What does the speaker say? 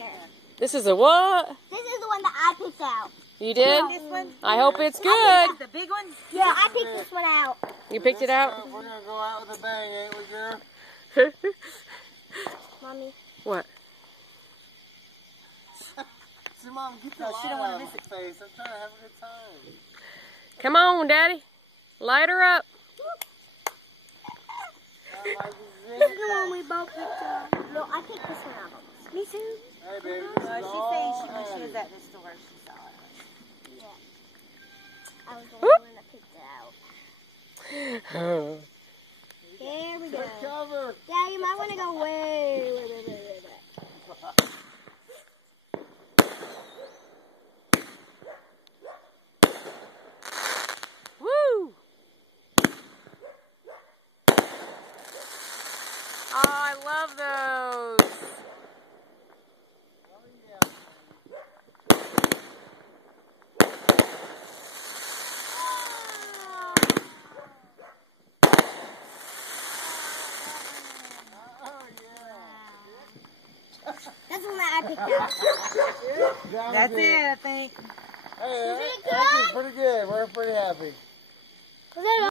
there. This is a what? This is the one that I picked out. You did? This one? I hope it's good. The big one? Yeah, I picked this one out. You picked it out? We're gonna go out with a bang, ain't we, girl? Mommy. What? See, Mom, get the No, she don't wanna light out of miss my face. I'm trying to have a good time. Come on, Daddy. Light her up. This is the one we both picked out. No, I picked this one out. Me too. Hey, baby, No, she's saying when she was at the store, she saw it. Yeah. I was the only one that picked it out. There we go. Take cover. Yeah, you might want to go way back. Woo! Oh, I love those. That's the one that I picked out. That's it, I think. Hey, Is it that's good? pretty good. We're pretty happy. Was that